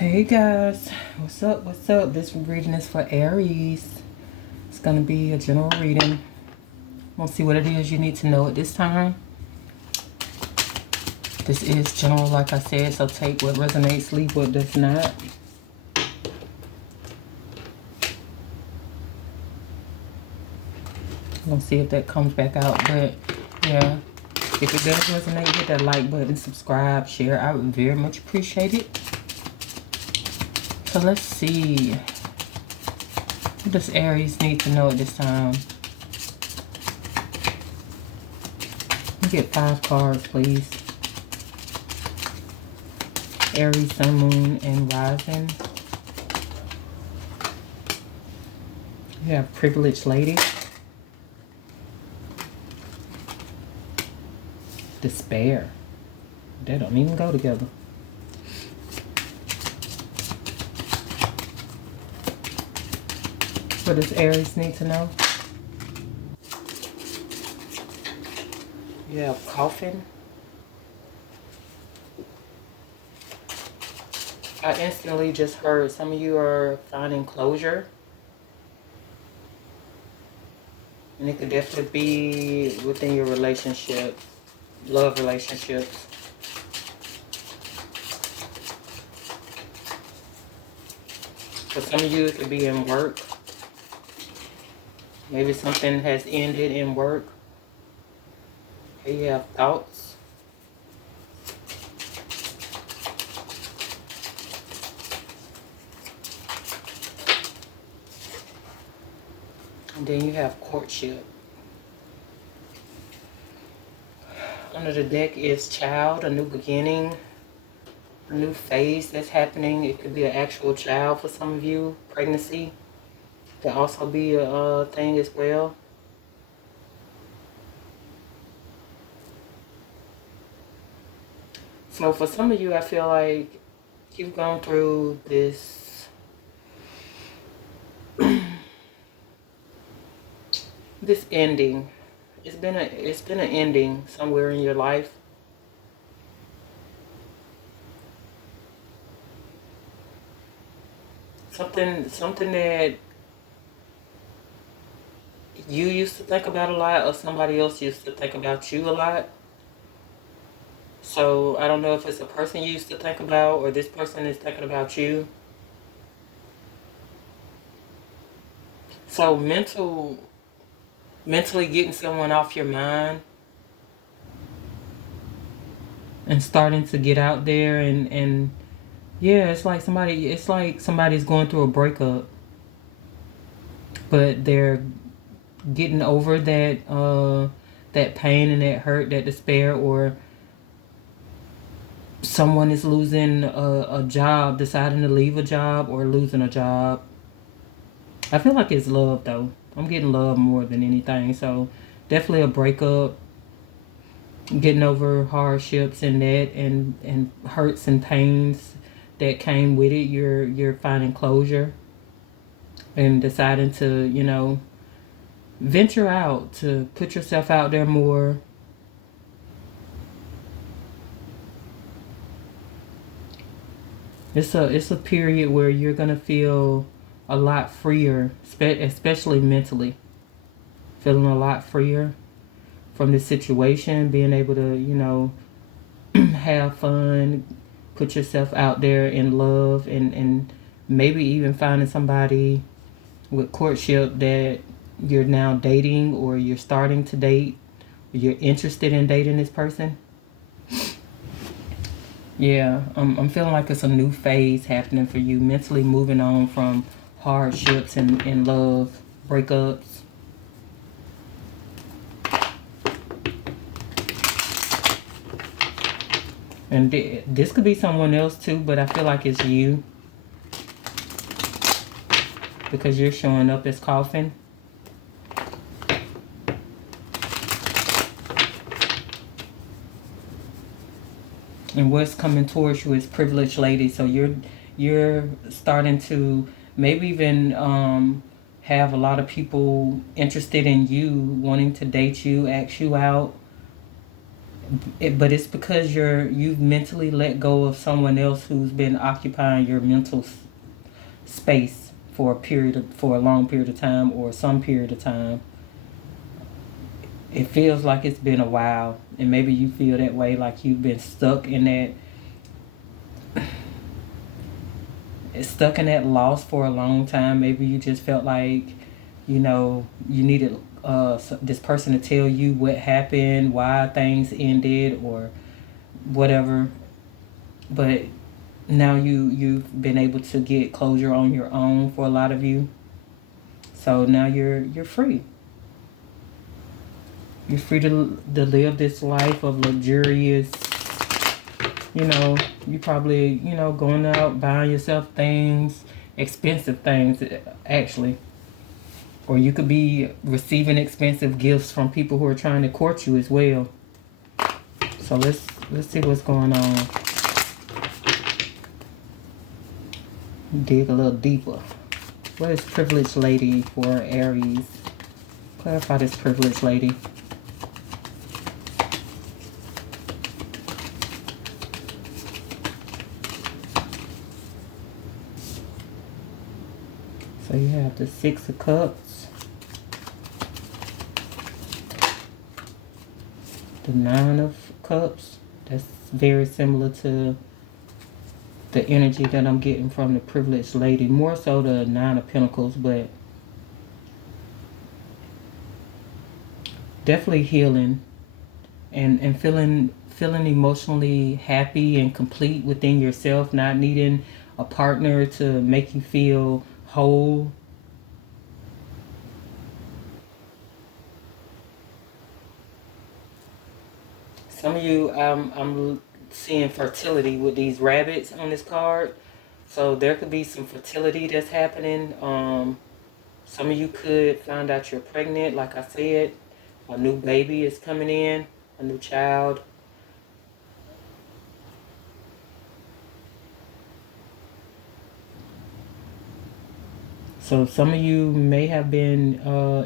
Hey guys, what's up? What's up? This reading is for Aries. It's gonna be a general reading. We'll see what it is you need to know at this time. This is general, like I said, so take what resonates, leave what does not. We'll see if that comes back out, but yeah. If it does resonate, hit that like button, subscribe, share. I would very much appreciate it. So let's see. What does Aries need to know at this time? Let me get 5 cards, please. Aries, Sun, Moon, and Rising. You have Privileged Lady. Despair. They don't even go together. What does Aries need to know? You have Coffin. I instantly just heard some of you are finding closure. And it could definitely be within your relationship, love relationships. For some of you, it could be in work. Maybe something has ended in work. Here you have thoughts. And then you have courtship. Under the deck is child, a new beginning, a new phase that's happening. It could be an actual child for some of you. Pregnancy could also be a thing as well. So for some of you, I feel like you've gone through this this ending. It's been an ending somewhere in your life. Something that you used to think about a lot, or somebody else used to think about you a lot. So I don't know if it's a person you used to think about, or this person is thinking about you. So mentally getting someone off your mind and starting to get out there and yeah, it's like somebody's going through a breakup, but they're getting over that pain and that hurt, that despair, or someone is losing a job, deciding to leave a job, or losing a job. I feel like it's love though. I'm getting love more than anything. So definitely a breakup, getting over hardships and that and hurts and pains that came with it. You're finding closure and deciding to, venture out, to put yourself out there more. It's a period where you're gonna feel a lot freer, especially mentally. Feeling a lot freer from this situation, being able to, have fun, put yourself out there in love, and maybe even finding somebody with courtship that you're now dating, or you're starting to date, or you're interested in dating this person. Yeah, I'm feeling like it's a new phase happening for you, mentally moving on from hardships and love breakups. And this could be someone else too, but I feel like it's you because you're showing up as Coffin. And what's coming towards you is Privileged Lady. So you're starting to maybe even have a lot of people interested in you, wanting to date you, ask you out, But it's because you've mentally let go of someone else who's been occupying your mental space for for a long period of time or some period of time. It feels like it's been a while, and maybe you feel that way, like you've been stuck in that loss for a long time. Maybe you just felt like, you needed this person to tell you what happened, why things ended, or whatever. But now you've been able to get closure on your own for a lot of you. So now you're free. You're free to live this life of luxurious. You probably, going out buying yourself things, expensive things, actually. Or you could be receiving expensive gifts from people who are trying to court you as well. So let's see what's going on. Dig a little deeper. What is privileged lady for Aries? Clarify this privileged lady. So you have the Six of Cups, the Nine of Cups. That's very similar to the energy that I'm getting from the privileged lady. More so the Nine of Pentacles, but definitely healing and feeling emotionally happy and complete within yourself, not needing a partner to make you feel whole. Some of you, I'm seeing fertility with these rabbits on this card. So there could be some fertility that's happening. Some of you could find out you're pregnant. Like I said, a new baby is coming in, a new child. So some of you may have been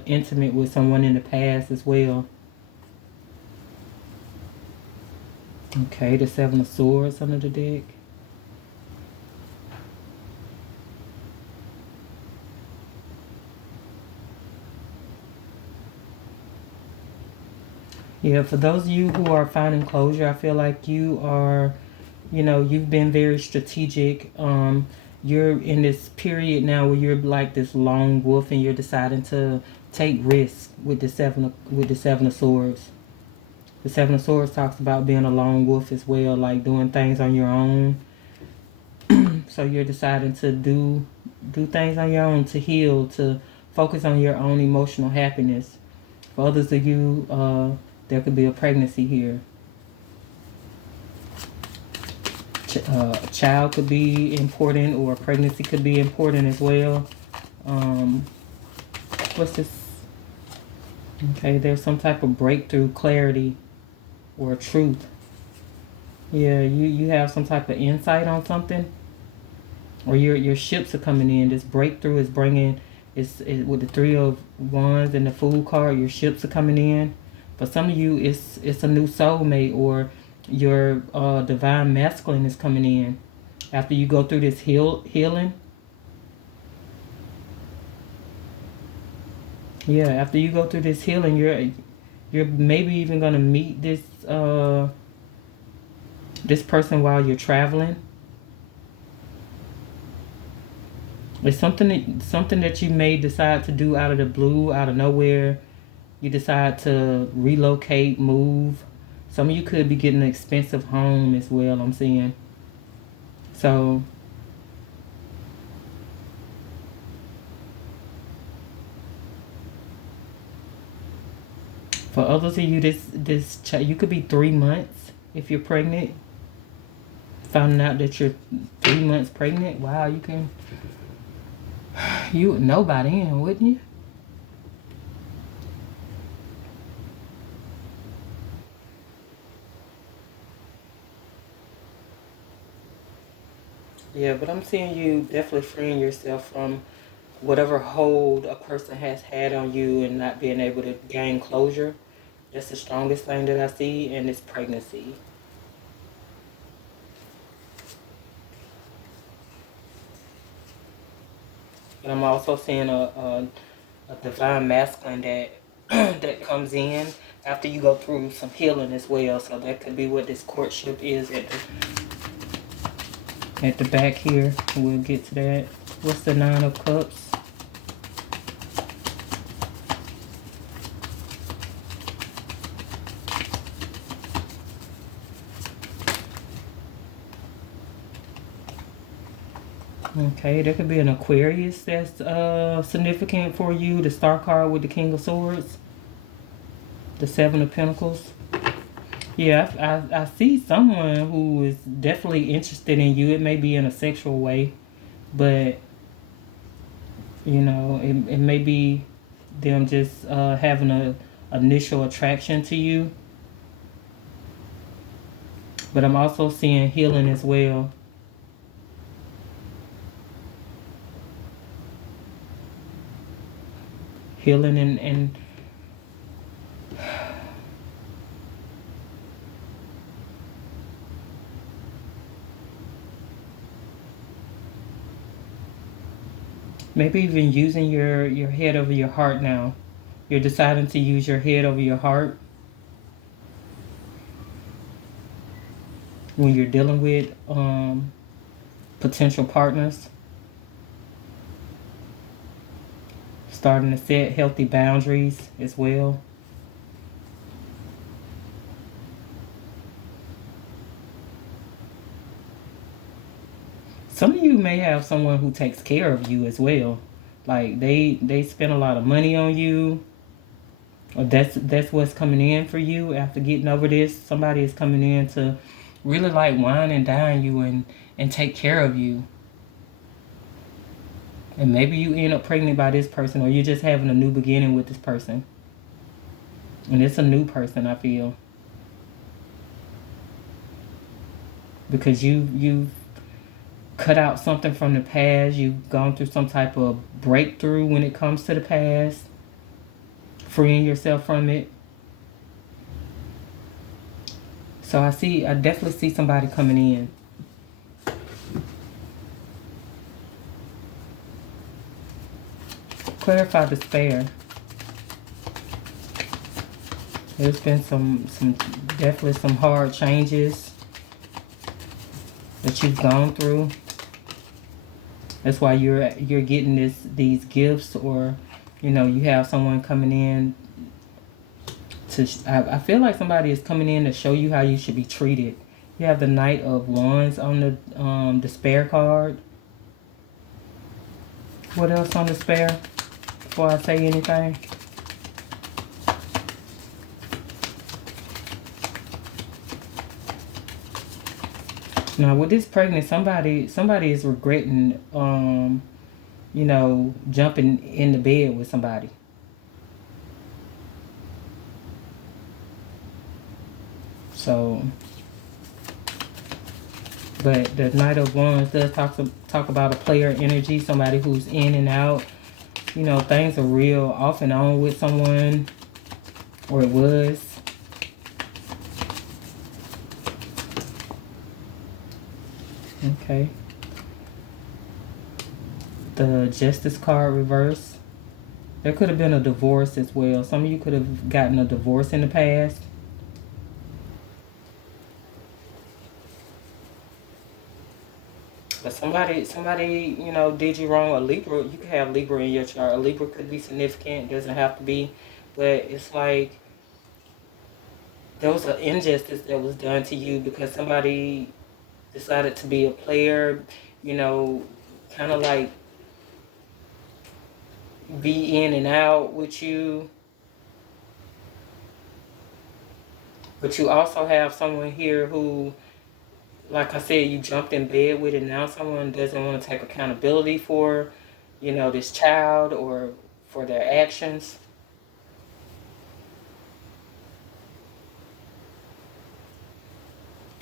intimate with someone in the past as well. Okay, the Seven of Swords under the deck. Yeah, for those of you who are finding closure, I feel like you've been very strategic. You're in this period now where you're like this lone wolf, and you're deciding to take risks with the Seven of Swords. The Seven of Swords talks about being a lone wolf as well, like doing things on your own. So you're deciding to do things on your own, to heal, to focus on your own emotional happiness. For others of you, there could be a pregnancy here. A child could be important, or a pregnancy could be important as well. What's this? Okay, there's some type of breakthrough, clarity, or truth. Yeah, you have some type of insight on something, or your ships are coming in. This breakthrough is bringing, with the Three of Wands and the Fool card. Your ships are coming in. For some of you, it's a new soulmate, or your divine masculine is coming in after you go through this healing. Yeah, after you go through this healing, you're maybe even gonna meet this person while you're traveling. It's something that you may decide to do out of the blue, out of nowhere. You decide to relocate, move. Some of you could be getting an expensive home as well, I'm seeing. So for others of you, you could be 3 months if you're pregnant. Finding out that you're 3 months pregnant. Wow, you would know by then, wouldn't you? Yeah, but I'm seeing you definitely freeing yourself from whatever hold a person has had on you and not being able to gain closure. That's the strongest thing that I see, and it's pregnancy. And I'm also seeing a divine masculine that that comes in after you go through some healing as well. So that could be what this courtship is at the back here. We'll get to that. What's the Nine of Cups? Okay, there could be an Aquarius that's significant for you. The Star card with the King of Swords. The Seven of Pentacles. Yeah, I see someone who is definitely interested in you. It may be in a sexual way, but you know, it may be them just having a initial attraction to you. But I'm also seeing healing as well. Healing and maybe even using your head over your heart now. You're deciding to use your head over your heart when you're dealing with potential partners. Starting to set healthy boundaries as well. Some of you may have someone who takes care of you as well. Like they spend a lot of money on you. Or that's what's coming in for you after getting over this. Somebody is coming in to really like wine and dine you and take care of you. And maybe you end up pregnant by this person, or you're just having a new beginning with this person. And it's a new person, I feel. Because you've cut out something from the past. You've gone through some type of breakthrough when it comes to the past. Freeing yourself from it. So I definitely see somebody coming in. Clarify despair. There's been some definitely some hard changes that you've gone through. That's why you're getting these gifts, or you know, you have someone coming in to. I feel like somebody is coming in to show you how you should be treated. You have the Knight of Wands on the despair card. What else on despair? Before I say anything. Now with this pregnant, somebody is regretting, you know, jumping in the bed with somebody. So, but the Knight of Wands does talk about a player energy, somebody who's in and out. You know, things are real off and on with someone, or it was. Okay. The Justice card reverse. There could have been a divorce as well. Some of you could have gotten a divorce in the past. But somebody, you know, did you wrong. A Libra, you could have Libra in your chart. A Libra could be significant, doesn't have to be. But it's like there was an injustice that was done to you because somebody decided to be a player, you know, kind of like be in and out with you. But you also have someone here who, like I said, you jumped in bed with, and now someone doesn't want to take accountability for, you know, this child or for their actions.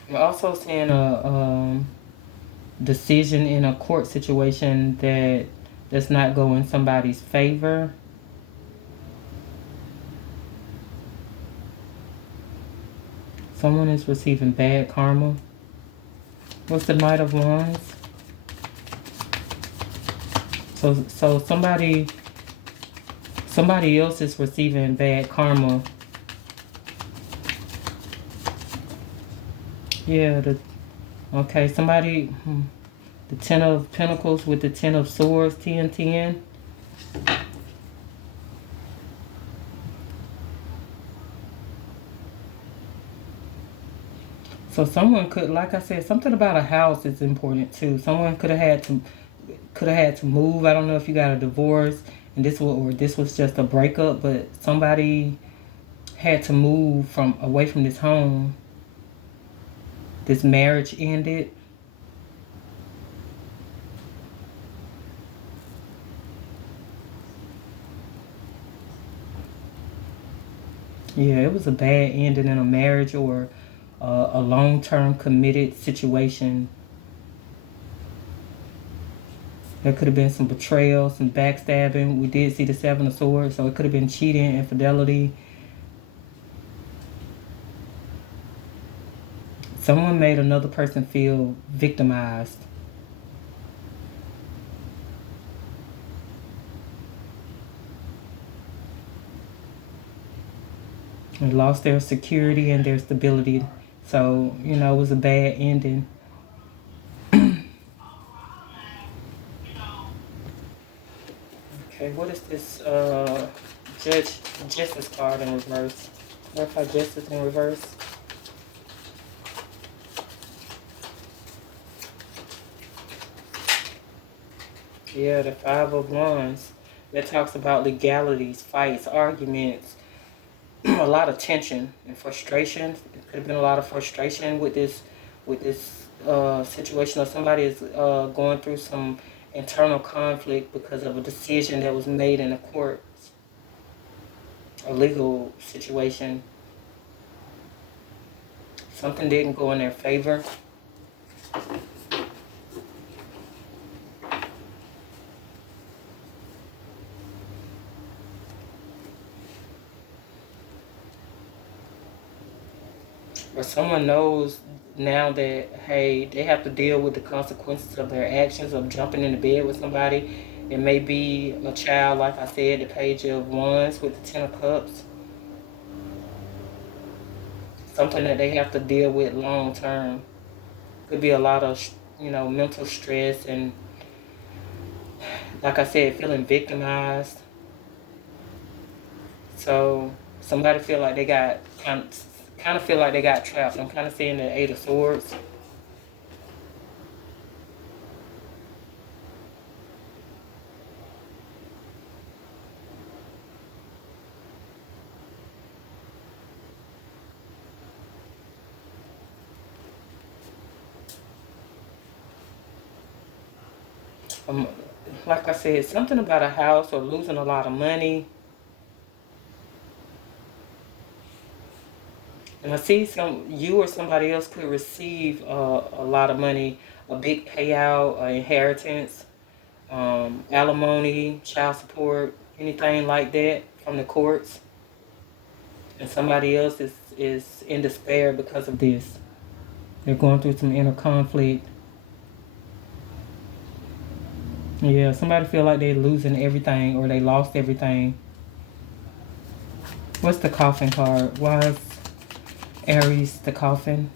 I'm also seeing a decision in a court situation that does not go in somebody's favor. Someone is receiving bad karma. What's the Knight of Wands? So somebody else is receiving bad karma. Yeah, okay, somebody, the Ten of Pentacles with the Ten of Swords, 10, 10. So someone could, like I said, something about a house is important too. Someone could have had to move. I don't know if you got a divorce and this was just a breakup, but somebody had to move from away from this home. This marriage ended. Yeah, it was a bad ending in a marriage or a long-term committed situation. There could have been some betrayal, some backstabbing. We did see the Seven of Swords, so it could have been cheating, infidelity. Someone made another person feel victimized. And lost their security and their stability. So, you know, it was a bad ending. Okay, what is this Justice card in reverse? Clarify Justice in reverse. Yeah, the Five of Wands. That talks about legalities, fights, arguments, a lot of tension and frustration. It could have been a lot of frustration with this situation, or somebody is going through some internal conflict because of a decision that was made in a court, a legal situation. Something didn't go in their favor. Or someone knows now that, hey, they have to deal with the consequences of their actions of jumping into bed with somebody. It may be a child, like I said, the Page of Wands with the Ten of Cups. Something that they have to deal with long term. Could be a lot of, mental stress and, like I said, feeling victimized. So somebody feel like they got kind of feel like they got trapped. I'm kind of seeing the Eight of Swords. Um, like I said, something about a house or losing a lot of money. And I see you or somebody else could receive a lot of money, a big payout, an inheritance, alimony, child support, anything like that from the courts. And somebody else is in despair because of this. They're going through some inner conflict. Yeah, somebody feel like they're losing everything or they lost everything. What's the Coffin card? Why is Aries the Coffin?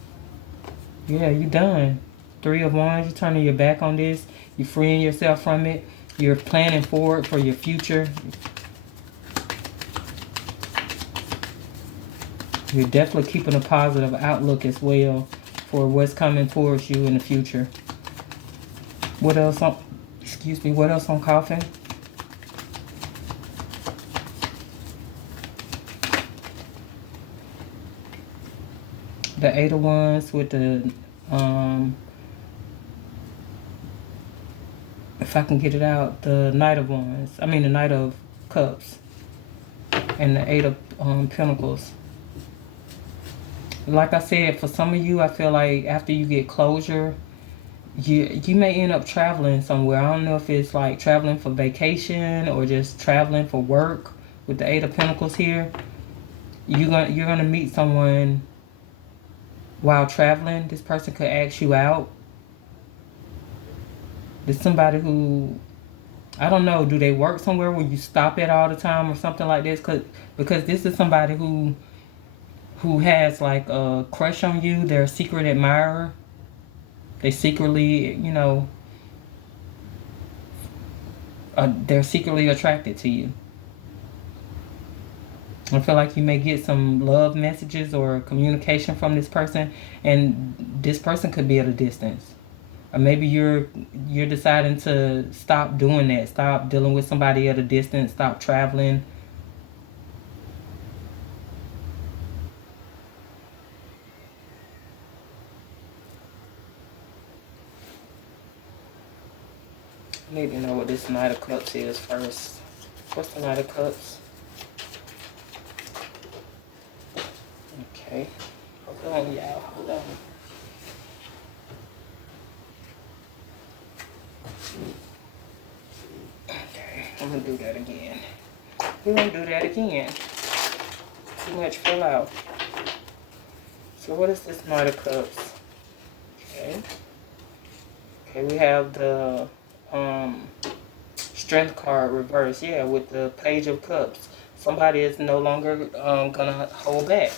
Yeah, you done. Three of Wands, you're turning your back on this. You're freeing yourself from it. You're planning forward for your future. You're definitely keeping a positive outlook as well for what's coming towards you in the future. What else on, what else on Coffin? The Eight of Wands with the, if I can get it out, the Knight of Wands. I mean the Knight of Cups. And the Eight of Pentacles. Like I said, for some of you, I feel like after you get closure, you may end up traveling somewhere. I don't know if it's like traveling for vacation or just traveling for work with the Eight of Pentacles here. You're gonna meet someone While traveling, this person could ask you out. There's somebody who, I don't know, do they work somewhere where you stop at all the time or something like this? Because this is somebody who has like a crush on you. They're a secret admirer. They secretly, they're secretly attracted to you. I feel like you may get some love messages or communication from this person, and this person could be at a distance. Or maybe you're deciding to stop doing that. Stop dealing with somebody at a distance. Stop traveling. I need to know what this Knight of Cups is first. What's the Knight of Cups? Okay. Hold on, y'all. Hold on. Okay, I'm gonna do that again. We're gonna do that again. Too much fell out. So what is this Knight of Cups? Okay. Okay, we have the Strength card reversed. Yeah, with the Page of Cups. Somebody is no longer gonna hold back.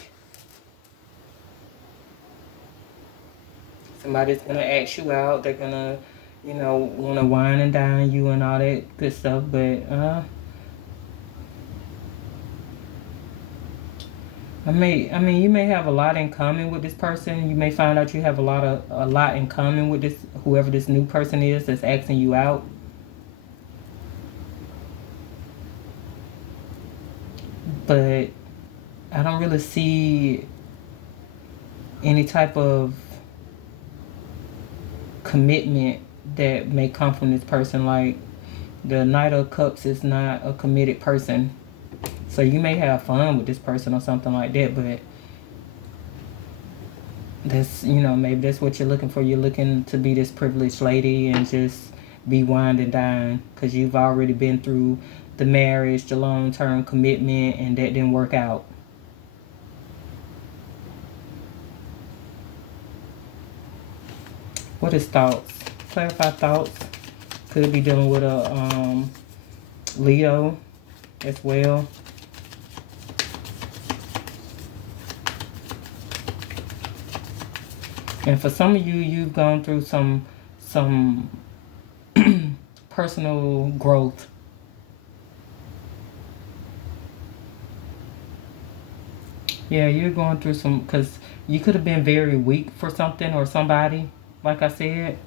Somebody's gonna ask you out. They're gonna, wanna wine and dine you and all that good stuff. But I mean, you may have a lot in common with this person. You may find out you have a lot in common with this whoever this new person is that's asking you out. But I don't really see any type of commitment that may come from this person. Like the Knight of Cups is not a committed person. So you may have fun with this person or something like that, but that's, maybe that's what you're looking for. You're looking to be this privileged lady and just be wined and dined because you've already been through the marriage, the long-term commitment, and that didn't work out. What is thoughts? Clarify thoughts. Could be dealing with a Leo as well. And for some of you, you've gone through some personal growth. Yeah, you're going through some, because you could have been very weak for something or somebody, like I said.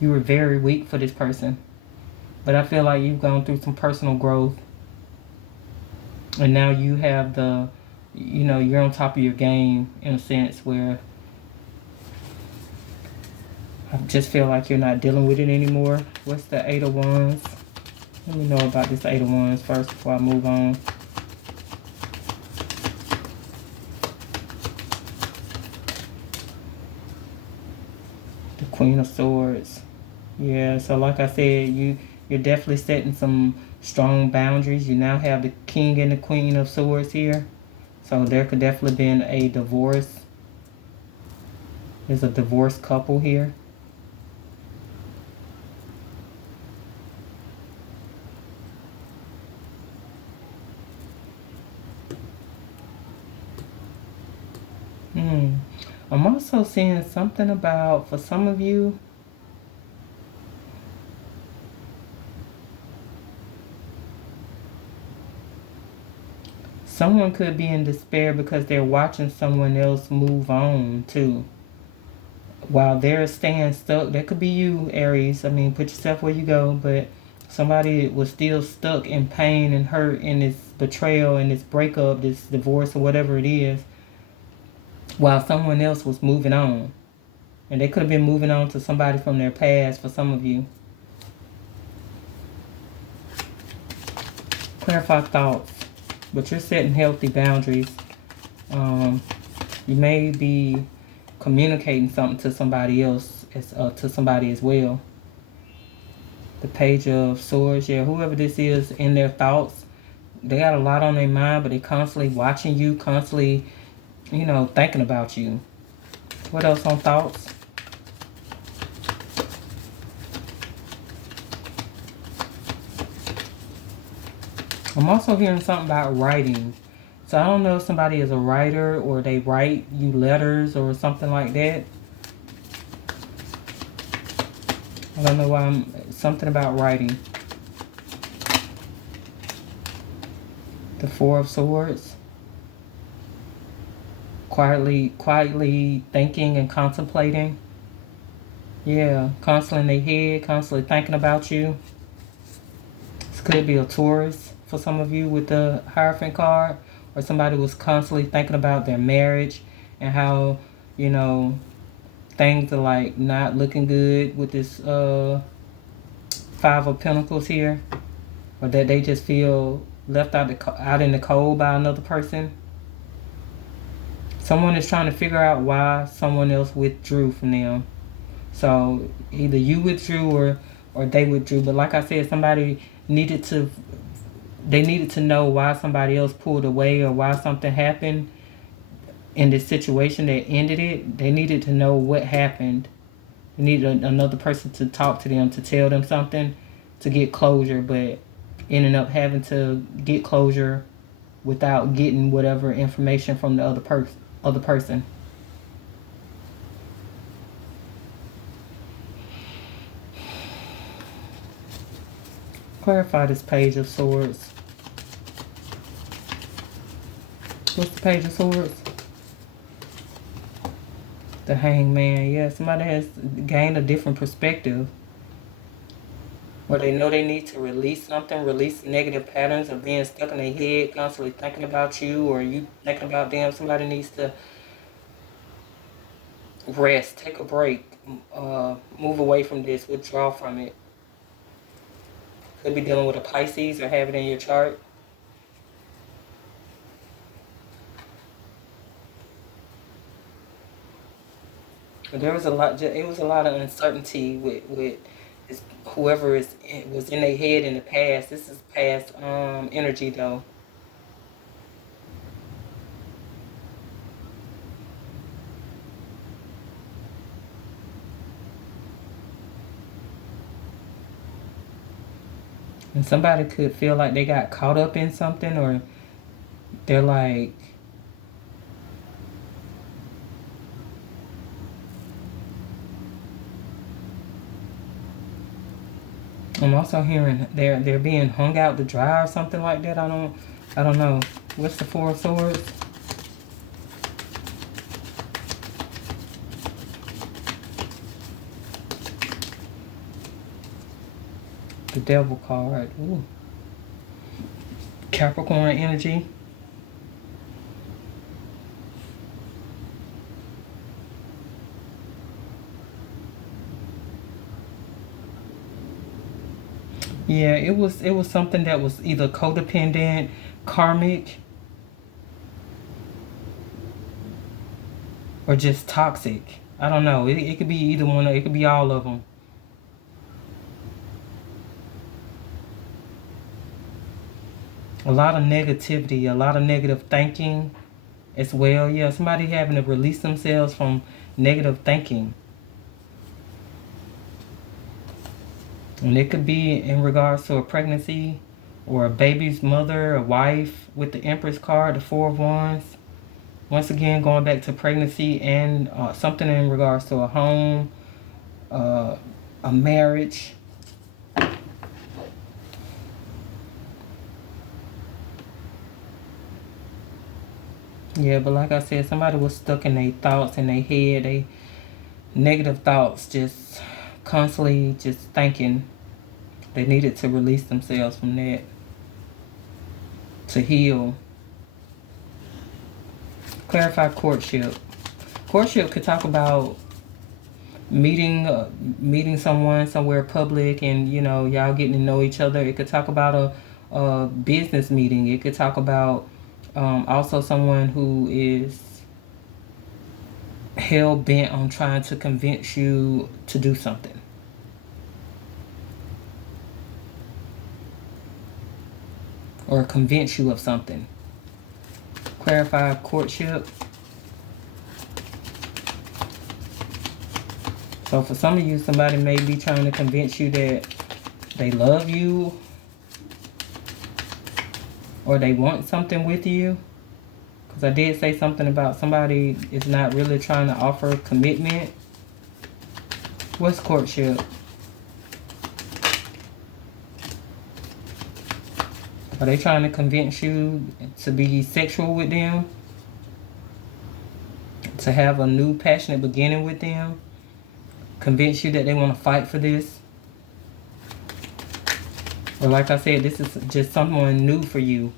You were very weak for this person. But I feel like you've gone through some personal growth. And now you have you're on top of your game in a sense where I just feel like you're not dealing with it anymore. What's the Eight of Wands? Let me know about this Eight of Wands first before I move on. The Queen of Swords. Yeah, so like I said, you're definitely setting some strong boundaries. You now have the King and the Queen of Swords here. So there could definitely been a divorce. There's a divorced couple here. I'm also seeing something about, for some of you, someone could be in despair because they're watching someone else move on too. While they're staying stuck, that could be you, Aries. I mean, put yourself where you go, but somebody was still stuck in pain and hurt in this betrayal and this breakup, this divorce or whatever it is, while someone else was moving on. And they could have been moving on to somebody from their past for some of you. Clarify thoughts. But you're setting healthy boundaries. You may be communicating something to somebody else, to somebody as well. The Page of Swords, yeah, whoever this is in their thoughts, they got a lot on their mind, but they constantly watching you, constantly, thinking about you. What else on thoughts? I'm also hearing something about writing. So I don't know if somebody is a writer or they write you letters or something like that. I don't know why something about writing. The Four of Swords. Quietly thinking and contemplating. Yeah, constantly in their head, constantly thinking about you. This could be a Taurus for some of you with the Hierophant card, or somebody was constantly thinking about their marriage and how, you know, things are like not looking good with this Five of Pentacles here, or that they just feel left out in the cold by another person. Someone is trying to figure out why someone else withdrew from them. So either you withdrew or they withdrew. But like I said, needed to they needed to know why somebody else pulled away or why something happened in this situation that ended it. They needed to know what happened. They needed another person to talk to them, to tell them something, to get closure. But ended up having to get closure without getting whatever information from the other person. Clarify this Page of Swords. What's the Page of Swords? The Hangman. Yeah, somebody has gained a different perspective. Or they know they need to release something, release negative patterns of being stuck in their head, constantly thinking about you or you thinking about them. Somebody needs to rest, take a break, move away from this, withdraw from it. Could be dealing with a Pisces or have it in your chart. There was a lot. It was a lot of uncertainty with whoever was in their head in the past. This is past energy though. And somebody could feel like they got caught up in something, or they're like, I'm also hearing they're being hung out to dry or something like that. I don't know. What's the Four of Swords? The Devil card. Ooh. Capricorn energy. Yeah, it was something that was either codependent, karmic, or just toxic. I don't know. It could be either one. It could be all of them. A lot of negativity, a lot of negative thinking as well. Yeah, somebody having to release themselves from negative thinking. And it could be in regards to a pregnancy or a baby's mother, a wife with the Empress card, the Four of Wands. Once again, going back to pregnancy and something in regards to a home, uh, a marriage. Yeah, but like I said, somebody was stuck in their thoughts in their head, they negative thoughts, just constantly just thinking. They needed to release themselves from that to heal. Clarify courtship. Courtship could talk about meeting someone somewhere public, and y'all getting to know each other. It could talk about a business meeting. It could talk about also someone who is hell bent on trying to convince you to do something. or convince you of something. Clarify courtship. So for some of you, somebody may be trying to convince you that they love you or they want something with you. Because I did say something about somebody is not really trying to offer commitment. What's courtship? Are they trying to convince you to be sexual with them? To have a new passionate beginning with them? Convince you that they want to fight for this? Or like I said, this is just someone new for you.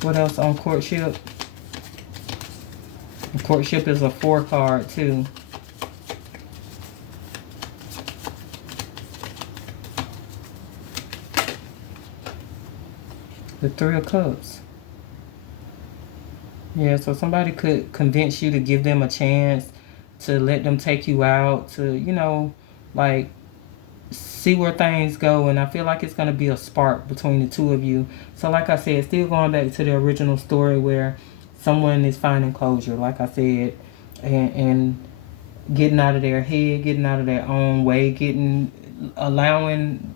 What else on courtship? Courtship is a 4 card too. The 3 of Cups. Yeah, so somebody could convince you to give them a chance, to let them take you out, to, you know, like, see where things go. And I feel like it's going to be a spark between the two of you. So like I said, still going back to the original story where someone is finding closure, like I said, and getting out of their head, getting out of their own way, allowing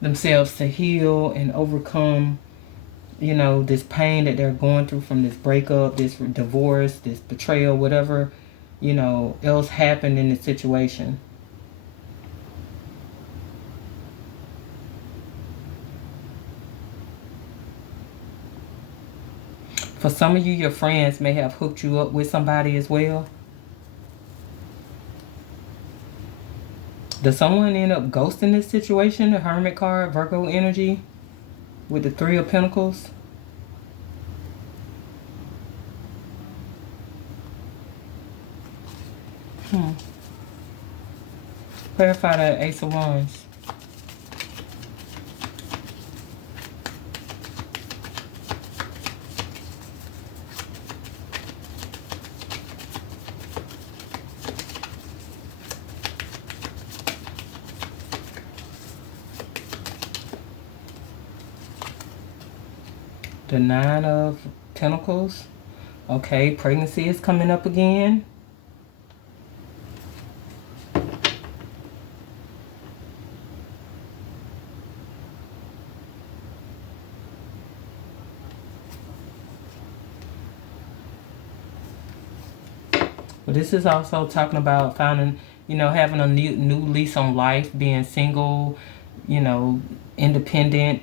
themselves to heal and overcome, you know, this pain that they're going through from this breakup, this divorce, this betrayal, whatever, you know, else happened in the situation. For some of you, your friends may have hooked you up with somebody as well. Does someone end up ghosting this situation? The Hermit card, Virgo energy, with the 3 of Pentacles. Clarify that Ace of Wands. The 9 of Pentacles. Okay, pregnancy is coming up again. But this is also talking about finding, you know, having a new lease on life, being single, you know, independent.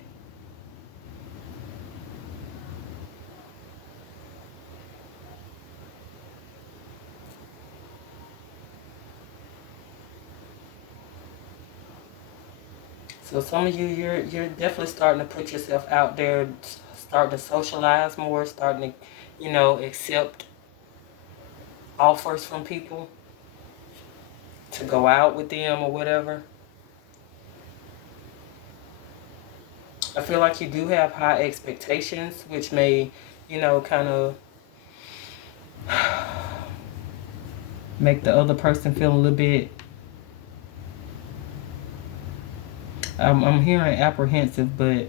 So some of you, you're definitely starting to put yourself out there, starting to socialize more, starting to, you know, accept offers from people to go out with them or whatever. I feel like you do have high expectations, which may, you know, kind of make the other person feel a little bit, I'm hearing apprehensive, but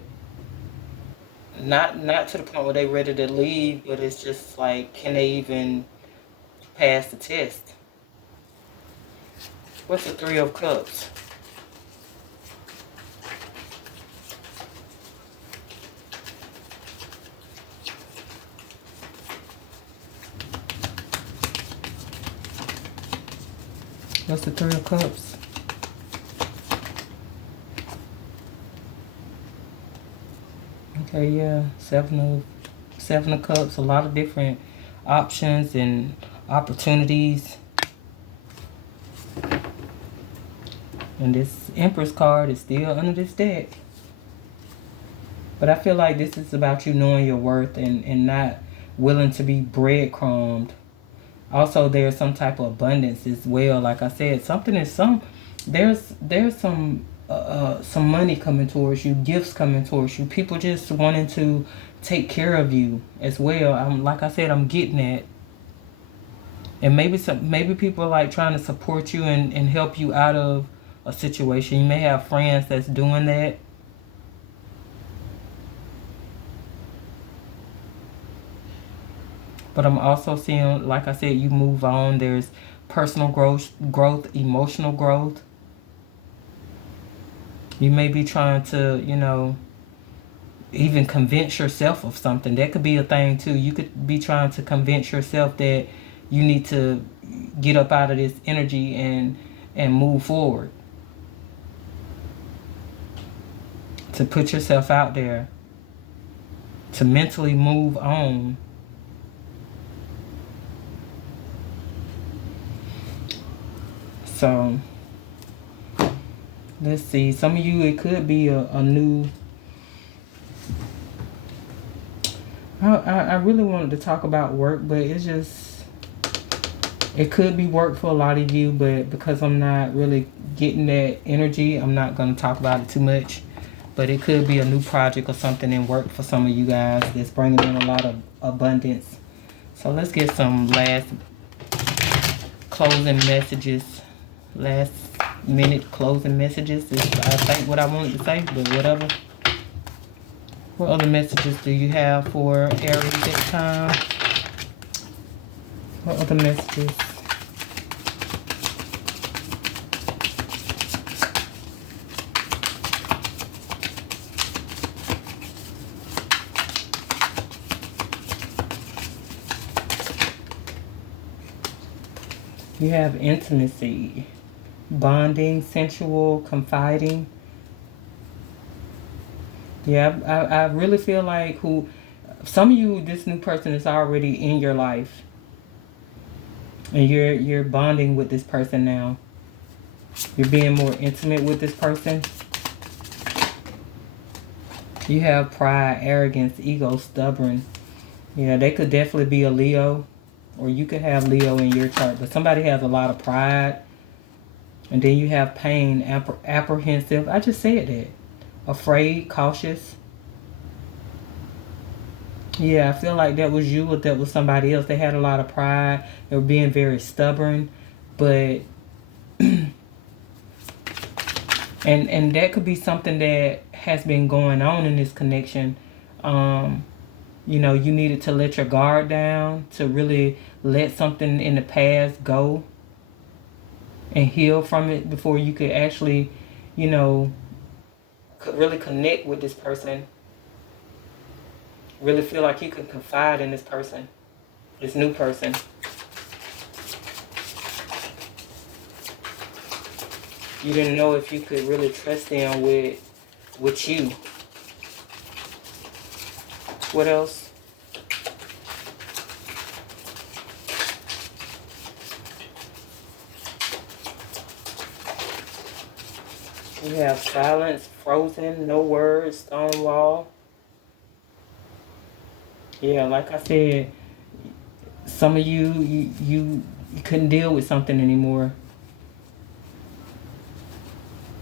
not to the point where they're ready to leave, but it's just like, can they even pass the test? What's the 3 of Cups? What's the 3 of Cups? Okay, yeah, seven of Cups. A lot of different options and opportunities. And this Empress card is still under this deck. But I feel like this is about you knowing your worth and not willing to be breadcrumbed. Also, there's some type of abundance as well. Like I said, there's some money coming towards you, gifts coming towards you, people just wanting to take care of you as well. Like I said, I'm getting that. And maybe people are like trying to support you and help you out of a situation. You may have friends that's doing that. But I'm also seeing, like I said, you move on. There's personal growth, emotional growth. You may be trying to, even convince yourself of something. That could be a thing too. You could be trying to convince yourself that you need to get up out of this energy and move forward. To put yourself out there. To mentally move on. So let's see. Some of you, it could be a new. I really wanted to talk about work, but it's just, it could be work for a lot of you, but because I'm not really getting that energy, I'm not going to talk about it too much. But it could be a new project or something in work for some of you guys that's bringing in a lot of abundance. So let's get some last closing messages. Last minute closing messages is, I think, what I wanted to say, but whatever. What other messages do you have for Aries this time? What other messages? You have intimacy, bonding, sensual, confiding. Yeah, I really feel like some of you, this new person is already in your life, and you're bonding with this person now. You're being more intimate with this person. You have pride, arrogance, ego, stubborn. Yeah, they could definitely be a Leo, or you could have Leo in your chart, but somebody has a lot of pride. And then you have pain, apprehensive. I just said that. Afraid, cautious. Yeah, I feel like that was you or that was somebody else. They had a lot of pride. They were being very stubborn. But and that could be something that has been going on in this connection. You needed to let your guard down, to really let something in the past go and heal from it before you could actually, could really connect with this person. Really feel like you could confide in this person, this new person. You didn't know if you could really trust them with you. What else? You have silence, frozen, no words, stone wall. Yeah, like I said, some of you couldn't deal with something anymore.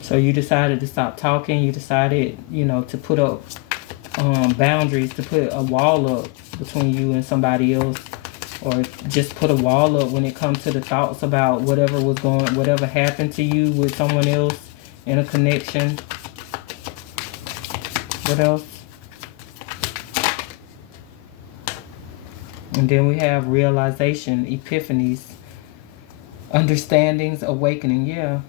So you decided to stop talking. You decided, to put up boundaries, to put a wall up between you and somebody else, or just put a wall up when it comes to the thoughts about whatever happened to you with someone else in a connection. What else? And then we have realization, epiphanies, understandings, awakening. Yeah.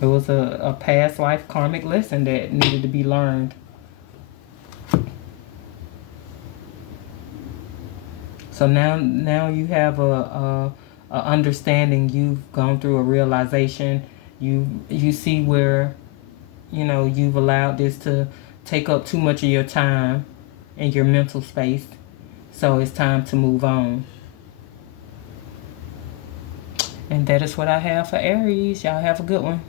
It was a past life karmic lesson that needed to be learned. So now you have a understanding. You've gone through a realization. You see where, you've allowed this to take up too much of your time and your mental space. So it's time to move on. And that is what I have for Aries. Y'all have a good one.